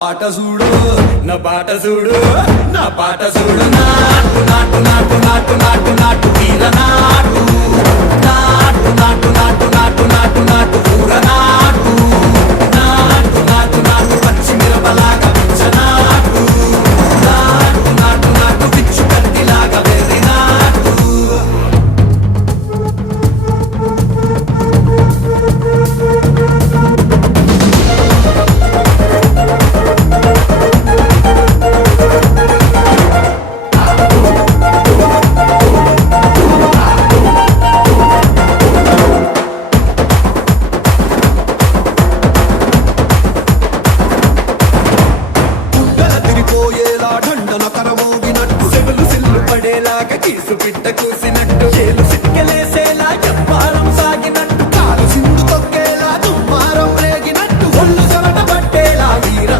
పాట చూడు నా పాట చూడు నా పాట చూడు నాటు నాటు నాటు నాటు నాటు నాటు వీర నాటు నాటు నాటు నాటు నాటు నాటు నాటు ఊర నాటు నాటు నాటు నాటు పచ్చి మిరపలాగా పిచ్చ నాటు నాటు నాటు నాటు పిచ్చు కత్తిలాగా వెర్రి నాటు దండన కరమోగినట్టు సెగలు సిల్లు పడేలాగా కీసు పిట్ట కూసి